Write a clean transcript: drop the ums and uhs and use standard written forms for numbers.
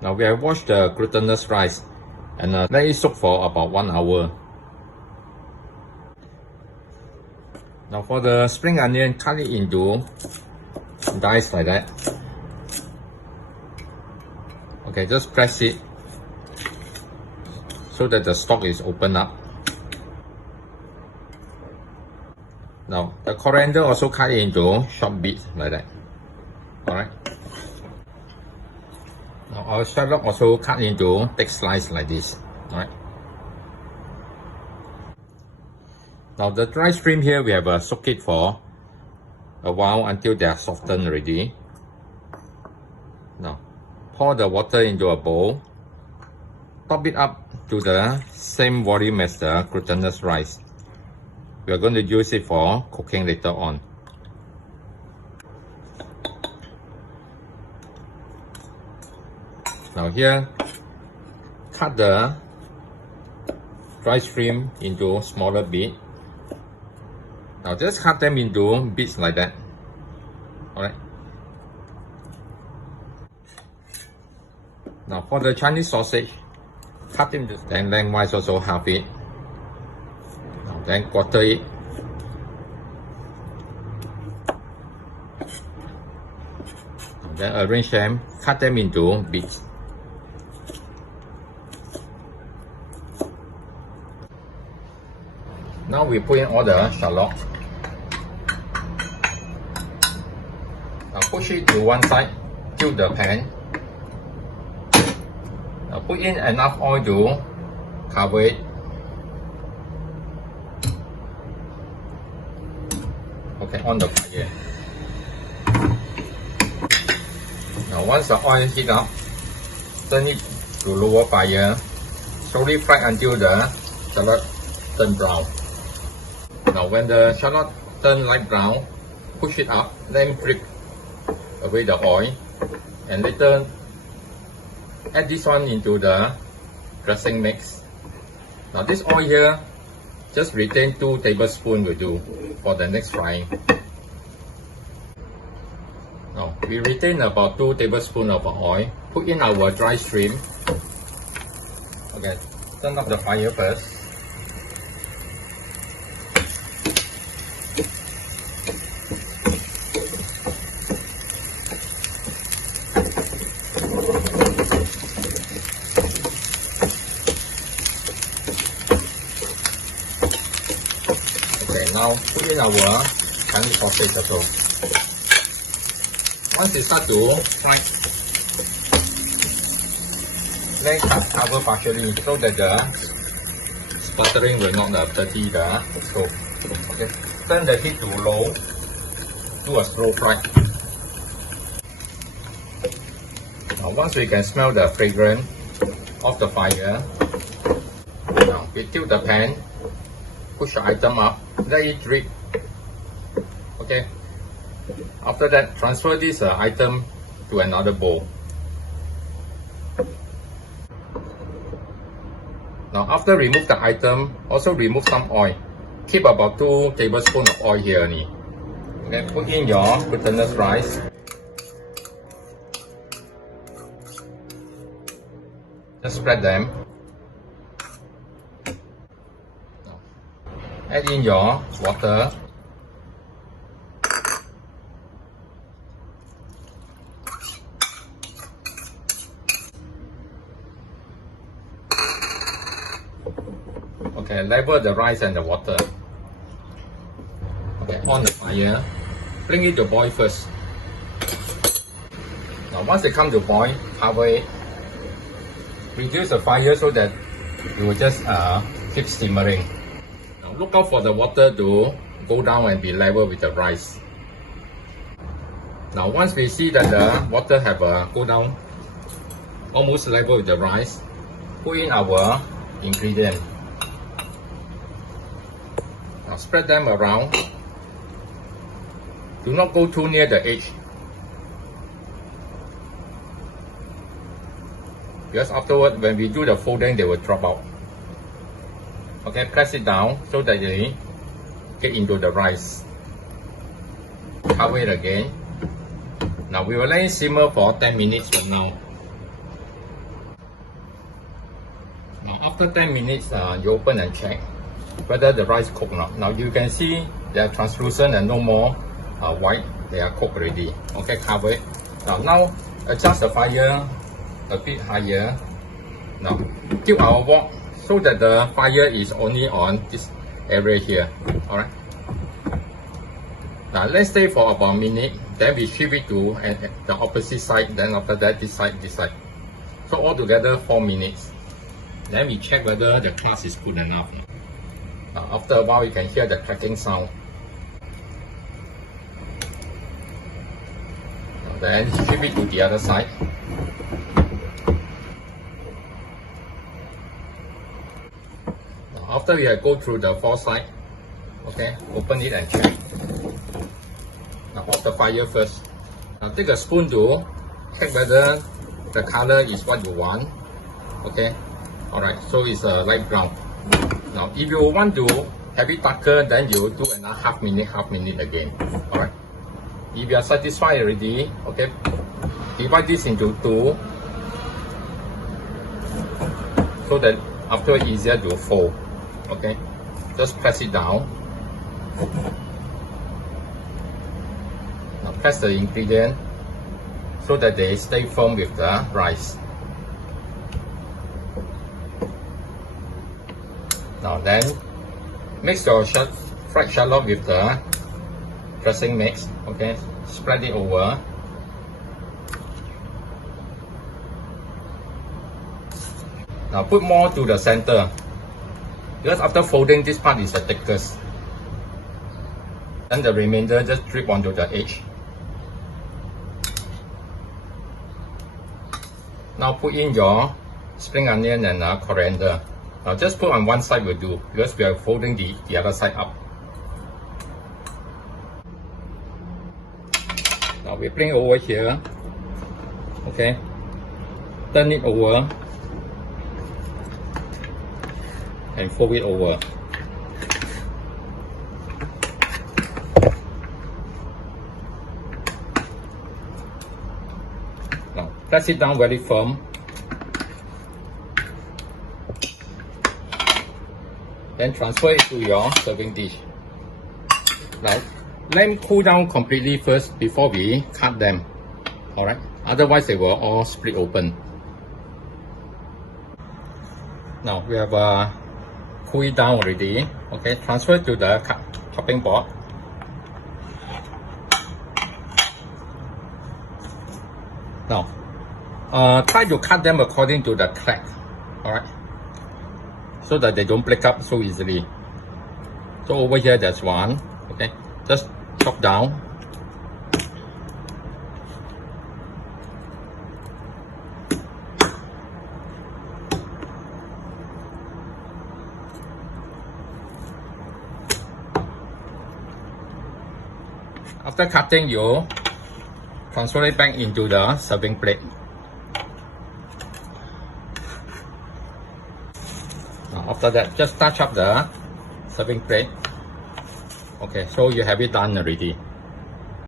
Now we have washed the glutinous rice and let it soak for about 1 hour. Now for the spring onion, cut it into dice like that. Okay, just press it so that the stalk is open up. Now the coriander also cut it into short bits like that. Alright. Now our shallot also cut into thick slices like this. Alright. Now the dry shrimp here, we have soak it for a while until they are softened already. Now pour the water into a bowl. Top it up to the same volume as the glutinous rice. We are going to use it for cooking later on. Now here, cut the dry shrimp into smaller bits. Now just cut them into bits like that. Alright. Now for the Chinese sausage, cut them then lengthwise also half it. Now then quarter it. Now then arrange them, cut them into bits. Now we put in all the shallot. Now push it to one side, tilt the pan. Now put in enough oil to cover it. Okay, on the fire. Now once the oil heat up, turn it to lower fire. Slowly fry until the shallot turn brown. Now when the shallot turn light brown, push it up, then drip away the oil, and later add this one into the dressing mix. Now this oil here, just retain 2 tablespoons will do for the next frying. Now we retain about 2 tablespoons of oil, put in our dry shrimp. Okay, turn up the fire first. Now put in our Chinese sausage also. Once it starts to fry, then cover partially so that the sputtering will not dirty the stove. Okay. Turn the heat to low, do a slow fry. Now once we can smell the fragrance of the fire, now we tilt the pan, push the item up, let it drip. Okay. After that, transfer this item to another bowl. Now after remove the item, also remove some oil. Keep about 2 tablespoons of oil here only. Okay, put in your glutinous rice. Just spread them. Add in your water. Okay, level the rice and the water. Okay, on the fire. Bring it to boil first. Now once it comes to boil, cover it. Reduce the fire so that it will just keep simmering. Look out for the water to go down and be level with the rice. Now once we see that the water have go down, almost level with the rice, put in our ingredient. Now spread them around. Do not go too near the edge, because afterward when we do the folding, they will drop out. Okay, press it down so that they get into the rice. Cover it again. Now we will let it simmer for 10 minutes from now. After 10 minutes, you open and check whether the rice cooked or not. Now you can see they are translucent and no more white. They are cooked already. Okay, cover it. Now adjust the fire a bit higher. Now keep our wok so that the fire is only on this area here. Alright. Now let's stay for about a minute. Then we shift it to the opposite side. Then after that, this side, this side. So altogether 4 minutes. Then we check whether the crust is good enough. After a while, you can hear the cracking sound. Then shift it to the other side. After we have go through the 4 sides, okay, open it and check. Now off the fire first. Now take a spoon to check whether the color is what you want. Okay, alright, so it's a light brown. Now if you want to have it darker, then you do another half minute again. Alright. If you are satisfied already, okay, divide this into 2 so that after it's easier to fold. Okay, just press it down. Now press the ingredient so that they stay firm with the rice. Now then, mix your fried shallot with the dressing mix. Okay, spread it over. Now put more to the center, because after folding, this part is the thickest. Then the remainder just drip onto the edge. Now put in your spring onion and coriander. Now just put on one side will do, because we are folding the other side up. Now we bring over here. Okay, turn it over and fold it over. Now press it down very firm. Then transfer it to your serving dish. Now let them cool down completely first before we cut them. Alright, otherwise they will all split open. Now we have cool it down already. Okay, transfer to the chopping board. Now try to cut them according to the crack. Alright, so that they don't break up so easily. So over here there's one. Okay, just chop down. After cutting, you transfer it back into the serving plate. Now after that, just touch up the serving plate. Okay, so you have it done already.